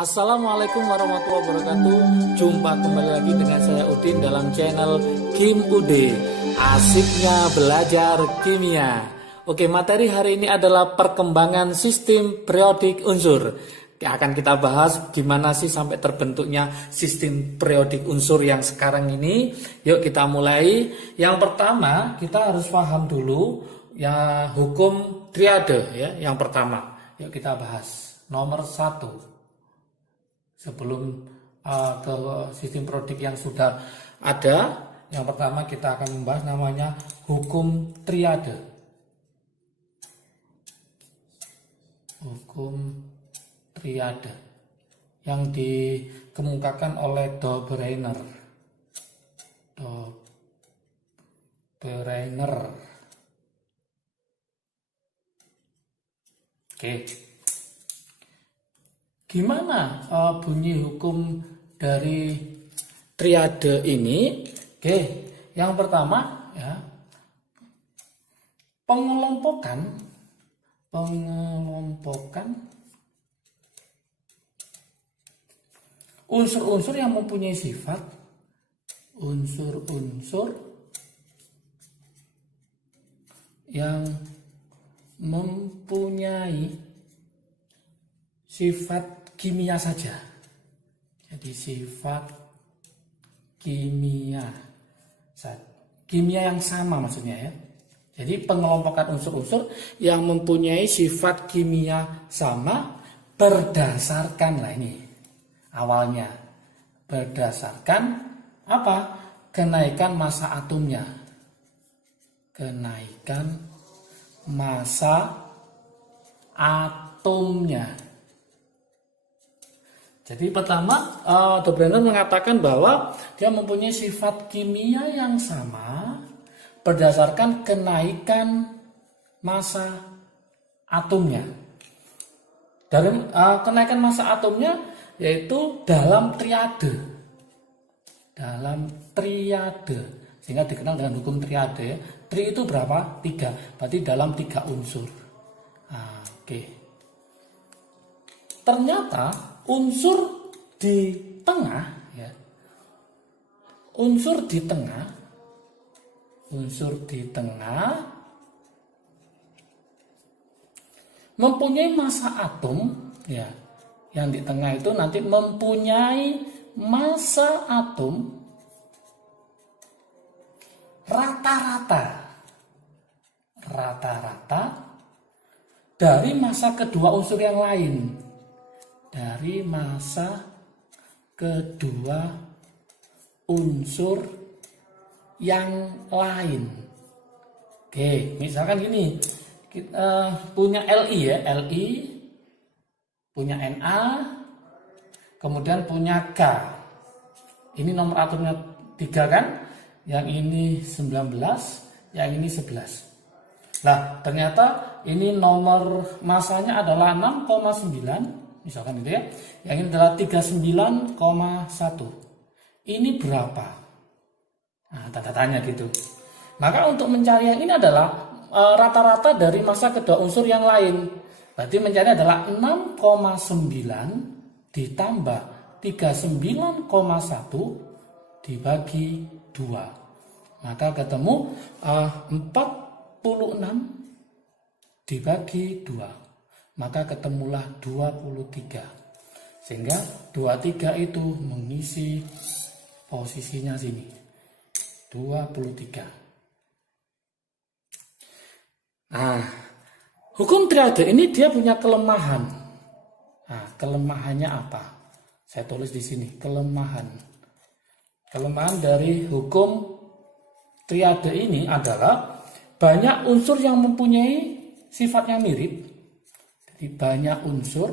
Assalamualaikum warahmatullahi wabarakatuh. Jumpa kembali lagi dengan saya Udin dalam channel Kim Ude. Asiknya belajar kimia. Oke, materi hari ini adalah perkembangan sistem periodik unsur. Akan kita bahas gimana sih sampai terbentuknya sistem periodik unsur yang sekarang ini. Yuk kita mulai. Yang pertama kita harus paham dulu ya hukum triade ya. Yang pertama, yuk kita bahas. Nomor 1. Sebelum ke sistem periodik yang sudah ada, yang pertama kita akan membahas namanya hukum triade. Hukum triade yang dikemukakan oleh Dobereiner. Oke. Gimana bunyi hukum dari triade ini? Oke, yang pertama ya, pengelompokan unsur-unsur yang mempunyai sifat unsur-unsur yang mempunyai sifat kimia saja. Jadi sifat kimia yang sama maksudnya ya. Jadi pengelompokan unsur-unsur yang mempunyai sifat kimia sama berdasarkan ini awalnya berdasarkan apa? Kenaikan massa atomnya. Kenaikan massa atomnya. Jadi pertama, Dobereiner mengatakan bahwa dia mempunyai sifat kimia yang sama berdasarkan kenaikan massa atomnya. Dari kenaikan massa atomnya yaitu dalam triade. Sehingga dikenal dengan hukum triade. Tri itu berapa? 3. Berarti dalam 3 unsur. Oke. Ternyata unsur di tengah ya. Unsur di tengah mempunyai massa atom ya. Yang di tengah itu nanti mempunyai massa atom rata-rata dari massa kedua unsur yang lain. Dari massa kedua unsur yang lain. Oke, misalkan gini, kita punya Li ya, Li punya Na, kemudian punya K. Ini nomor atomnya 3 kan? Yang ini 19, yang ini 11. Nah, ternyata ini nomor massanya adalah 6,9. Misalkan itu ya, yang ini adalah 39,1. Ini berapa? Nah, tanda tanya gitu. Maka untuk mencari yang ini adalah rata-rata dari massa kedua unsur yang lain. Berarti mencari adalah 6,9 ditambah 39,1 dibagi 2. Maka ketemu 46 dibagi 2. Maka ketemulah 23. Sehingga 23 itu mengisi posisinya sini. 23. Nah, hukum triade ini dia punya kelemahan. Nah, kelemahannya apa? Saya tulis di sini, kelemahan. Kelemahan dari hukum triade ini adalah banyak unsur yang mempunyai sifatnya mirip. Banyak unsur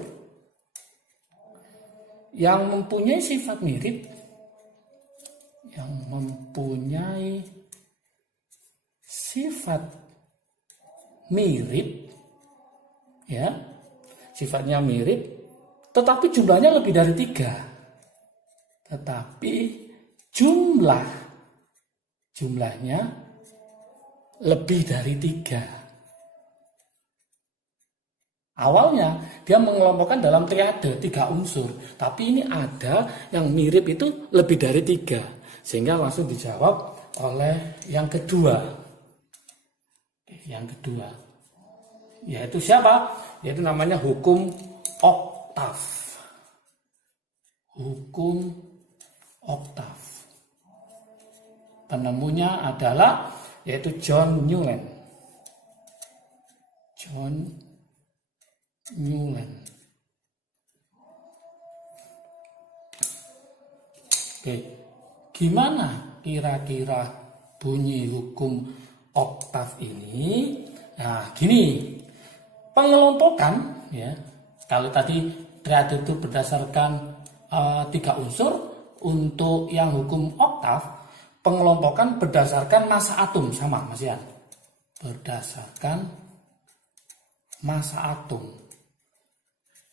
yang mempunyai sifat mirip, ya, sifatnya mirip, tetapi jumlahnya lebih dari 3. Tetapi jumlahnya lebih dari 3. Awalnya dia mengelompokkan dalam triade 3 unsur, tapi ini ada yang mirip itu lebih dari 3, sehingga langsung dijawab oleh yang kedua. Yang kedua, yaitu siapa? Yaitu namanya hukum oktav. Hukum oktav. Penemunya adalah yaitu John Newland. John Newland. Oke, gimana kira-kira bunyi hukum oktav ini? Nah, gini, pengelompokan ya. Kalau tadi triade itu berdasarkan 3 unsur, untuk yang hukum oktav pengelompokan berdasarkan massa atom, sama Mas Yan. Berdasarkan massa atom.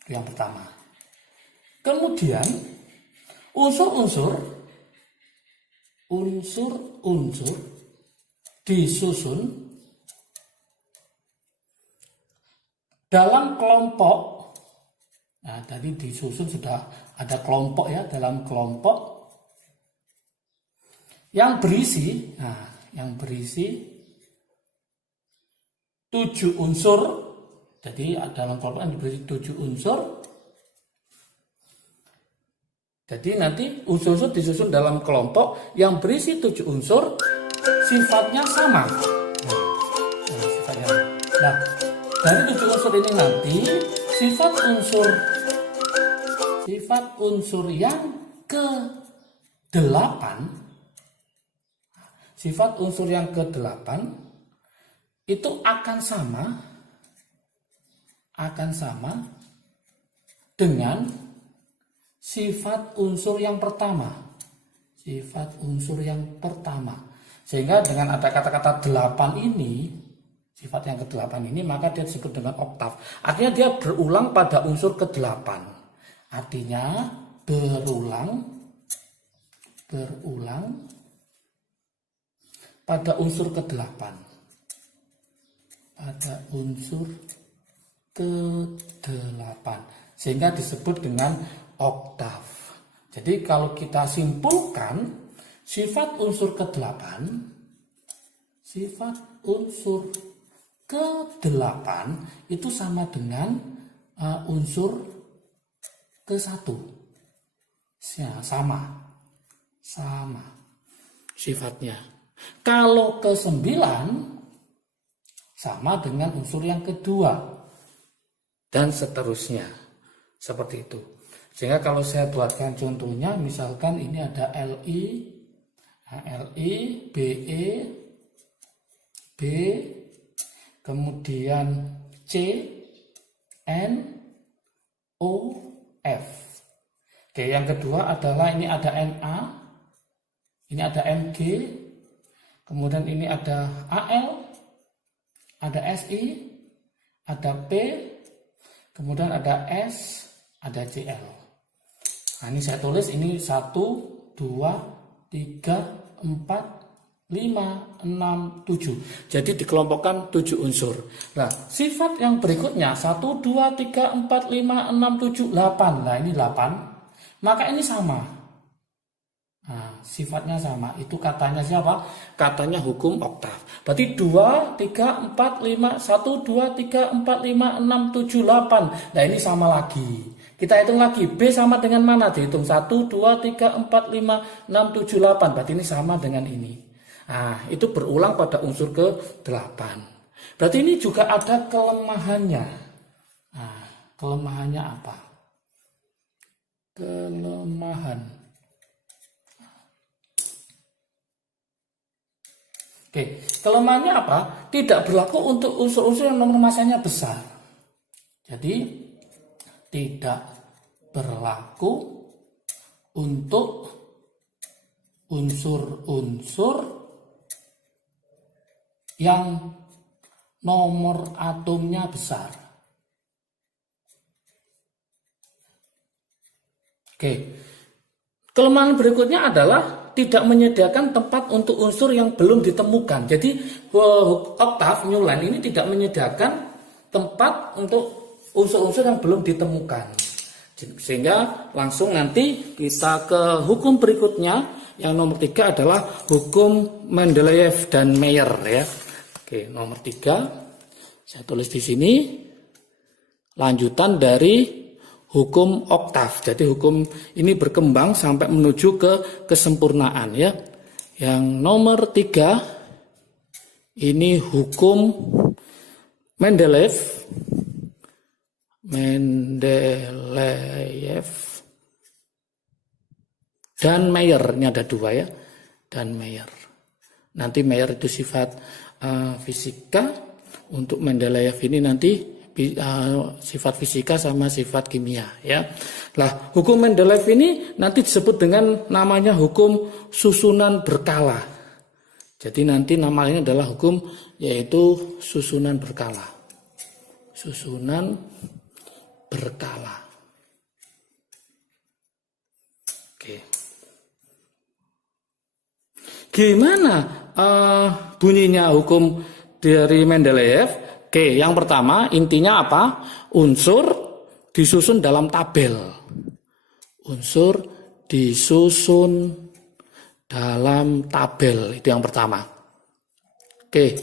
Itu yang pertama. Kemudian unsur-unsur disusun dalam kelompok. Nah, tadi disusun sudah ada kelompok ya, dalam kelompok yang berisi 7 unsur. Jadi dalam kelompok yang berisi 7 unsur. Jadi nanti unsur-unsur disusun dalam kelompok yang berisi 7 unsur, sifatnya sama. Nah, dari 7 unsur ini nanti sifat unsur yang ke-8, itu akan sama dengan sifat unsur yang pertama. Sehingga dengan ada kata-kata 8 ini, sifat yang ke-8 ini, maka dia disebut dengan oktav. Artinya dia berulang pada unsur ke-8. Artinya berulang pada unsur ke-8. Sehingga disebut dengan oktav. Jadi kalau kita simpulkan, sifat unsur ke-8 itu sama dengan unsur ke-1. Ya, sama sifatnya. Kalau ke-9 sama dengan unsur yang kedua, dan seterusnya. Seperti itu. Sehingga kalau saya buatkan contohnya, misalkan ini ada Li, Be, B, kemudian C, N, O, F. Oke, yang kedua adalah ini ada Na, ini ada Mg, kemudian ini ada Al, ada Si, ada P, kemudian ada S, ada Cl. Nah, ini saya tulis ini 1, 2, 3, 4, 5, 6, 7. Jadi dikelompokkan 7 unsur. Nah, sifat yang berikutnya 1, 2, 3, 4, 5, 6, 7, 8. Nah, ini 8. Maka ini sama. Nah, sifatnya sama. Itu katanya siapa? Katanya hukum oktav. Berarti 2, 3, 4, 5, 1, 2, 3, 4, 5, 6, 7, 8. Nah, ini sama lagi. Kita hitung lagi. B sama dengan mana? Dihitung 1, 2, 3, 4, 5, 6, 7, 8. Berarti ini sama dengan ini. Nah, itu berulang pada unsur ke-8. Berarti ini juga ada kelemahannya. Nah, kelemahannya apa? Kelemahan. Oke, kelemahannya apa? Tidak berlaku untuk unsur-unsur yang nomor massanya besar. Jadi, tidak berlaku untuk unsur-unsur yang nomor atomnya besar. Oke, kelemahan berikutnya adalah tidak menyediakan tempat untuk unsur yang belum ditemukan. Jadi oktav Newland ini tidak menyediakan tempat untuk unsur-unsur yang belum ditemukan. Sehingga langsung nanti kita ke hukum berikutnya. Yang nomor 3 adalah hukum Mendeleev dan Mayer ya. Oke, nomor 3 saya tulis di sini lanjutan dari hukum oktav. Jadi hukum ini berkembang sampai menuju ke kesempurnaan ya. Yang nomor 3 ini hukum Mendeleev dan Mayer. Ini ada 2 ya, dan Mayer. Nanti Mayer itu sifat fisika, untuk Mendeleev ini nanti sifat fisika sama sifat kimia ya. Nah, hukum Mendeleev ini nanti disebut dengan namanya hukum susunan berkala. Jadi nanti namanya adalah hukum yaitu susunan berkala. Susunan berkala. Oke. Gimana bunyinya hukum dari Mendeleev? Oke, yang pertama intinya apa? Unsur disusun dalam tabel. Unsur disusun dalam tabel, itu yang pertama. Oke,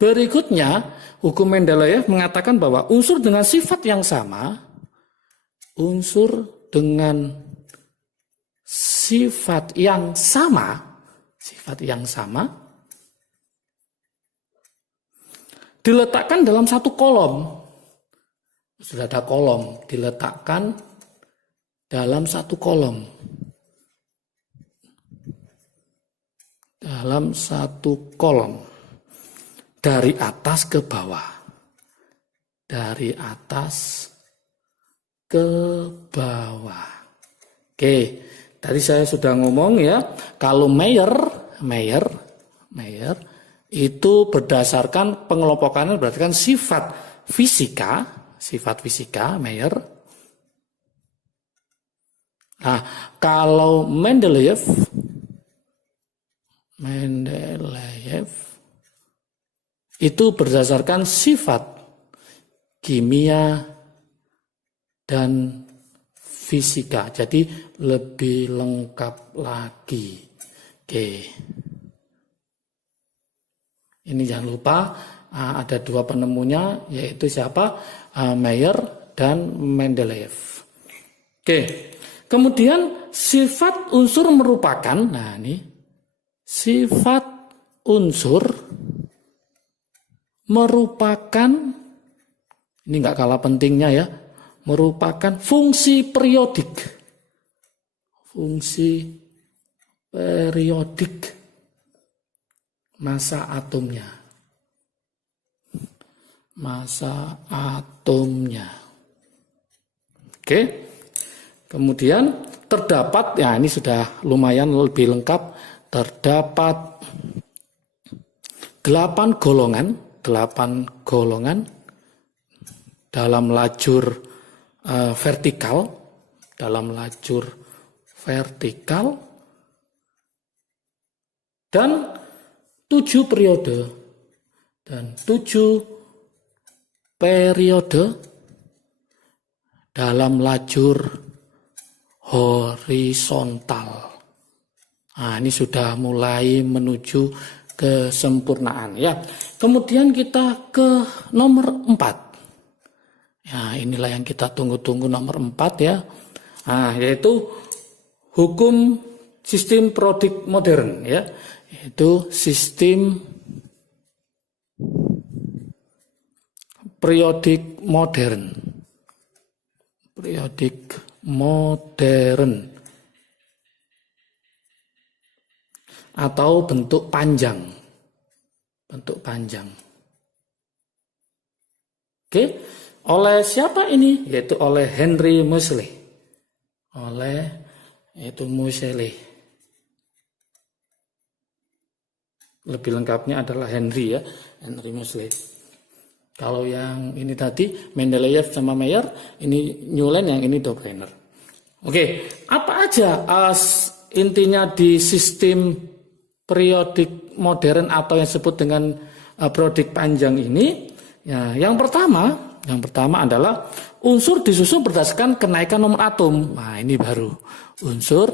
berikutnya hukum Mendeleev mengatakan bahwa unsur dengan sifat yang sama, sifat yang sama diletakkan dalam satu kolom. Sudah ada kolom, diletakkan dalam satu kolom. Dalam satu kolom. Dari atas ke bawah. Dari atas ke bawah. Oke, tadi saya sudah ngomong ya, kalau Mayer itu berdasarkan pengelompokannya berdasarkan sifat fisika Mayer. Nah, kalau Mendeleev itu berdasarkan sifat kimia dan fisika. Jadi lebih lengkap lagi. Oke. Ini jangan lupa ada 2 penemunya, yaitu siapa? Mayer dan Mendeleev. Oke. Kemudian sifat unsur merupakan, nah ini sifat unsur merupakan, ini nggak kalah pentingnya ya, merupakan fungsi periodik. Fungsi periodik massa atomnya. Massa atomnya. Oke. Kemudian terdapat, ya ini sudah lumayan lebih lengkap, terdapat 8 golongan dalam lajur vertikal, dan 7 periode dalam lajur horizontal. Nah, ini sudah mulai menuju kesempurnaan ya. Kemudian kita ke nomor 4. Ya, inilah yang kita tunggu-tunggu, nomor 4 ya. Nah, yaitu hukum sistem periodik modern ya. Yaitu sistem periodik modern. Atau bentuk panjang. Oke, oleh siapa ini? Yaitu oleh Henry Moseley. Lebih lengkapnya adalah Henry Moseley. Kalau yang ini tadi Mendeleev sama Mayer, ini Newland, yang ini Dobreiner. Oke, apa aja intinya di sistem periodik modern atau yang disebut dengan periodik panjang ini? Ya, yang pertama Yang pertama adalah unsur disusun berdasarkan kenaikan nomor atom. Nah, ini baru unsur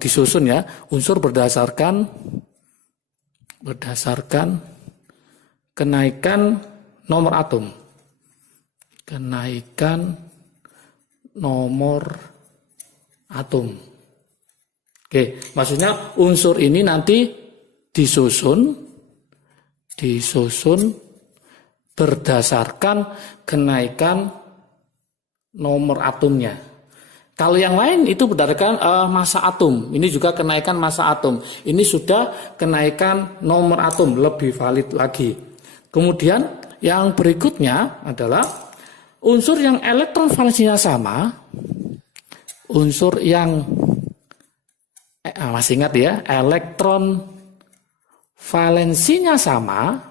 disusun ya, unsur berdasarkan kenaikan nomor atom. Kenaikan nomor atom. Oke, maksudnya unsur ini nanti disusun berdasarkan kenaikan nomor atomnya. Kalau yang lain itu berdasarkan massa atom. Ini juga kenaikan massa atom. Ini sudah kenaikan nomor atom, lebih valid lagi. Kemudian yang berikutnya adalah unsur yang elektron valensinya sama. Unsur yang masih ingat ya, elektron valensinya sama,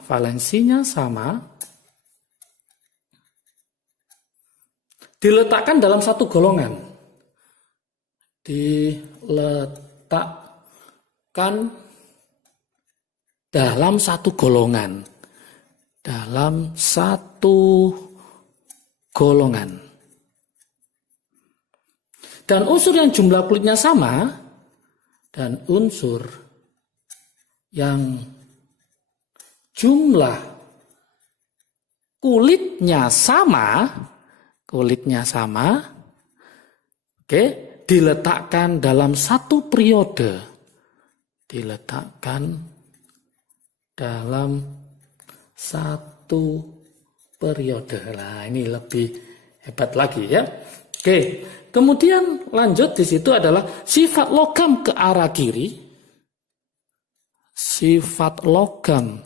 diletakkan dalam satu golongan. Dalam satu golongan. Dan unsur yang jumlah kulitnya sama dan unsur yang jumlah kulitnya sama, oke, diletakkan dalam satu periode. Nah, ini lebih hebat lagi ya. Oke, kemudian lanjut di situ adalah sifat logam ke arah kiri. Sifat logam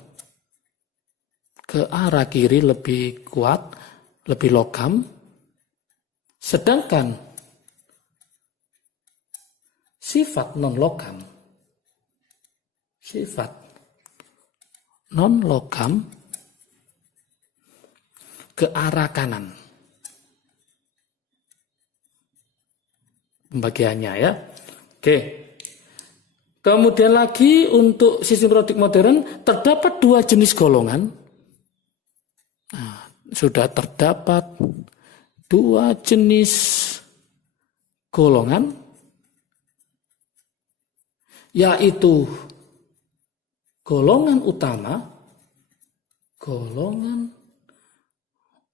ke arah kiri lebih kuat, lebih logam. Sedangkan sifat non logam ke arah kanan. Pembagiannya ya. Oke. Kemudian lagi untuk sistem periodik modern terdapat dua jenis golongan. Nah, sudah terdapat dua jenis golongan, yaitu golongan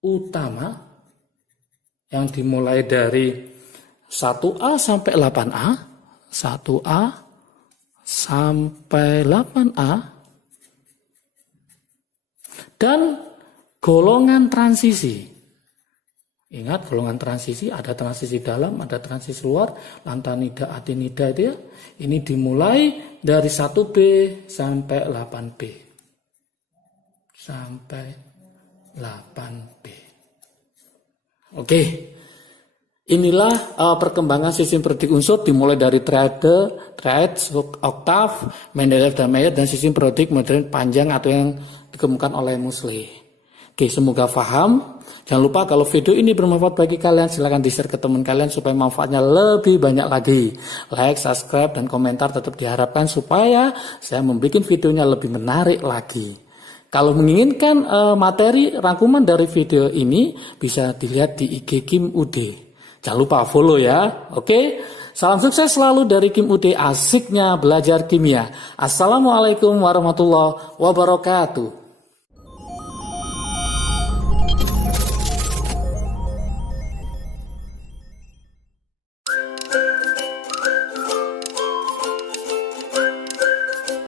utama yang dimulai dari 1A sampai 8A, 1A sampai 8A, dan golongan transisi. Ingat, golongan transisi ada transisi dalam, ada transisi luar, lantanida, adenida itu ya. Ini dimulai dari 1B sampai 8B. Oke. Inilah perkembangan sistem periodik unsur dimulai dari triad, oktav, Mendeleev dan Mayer, dan sistem periodik modern panjang atau yang dikemukakan oleh Moseley. Oke, semoga paham. Jangan lupa kalau video ini bermanfaat bagi kalian, silahkan di-share ke teman kalian supaya manfaatnya lebih banyak lagi. Like, subscribe, dan komentar tetap diharapkan supaya saya membuat videonya lebih menarik lagi. Kalau menginginkan materi rangkuman dari video ini bisa dilihat di IG Kim UD. Jangan lupa follow ya. Oke. Salam sukses selalu dari Kim UD, asiknya belajar kimia. Assalamualaikum warahmatullahi wabarakatuh.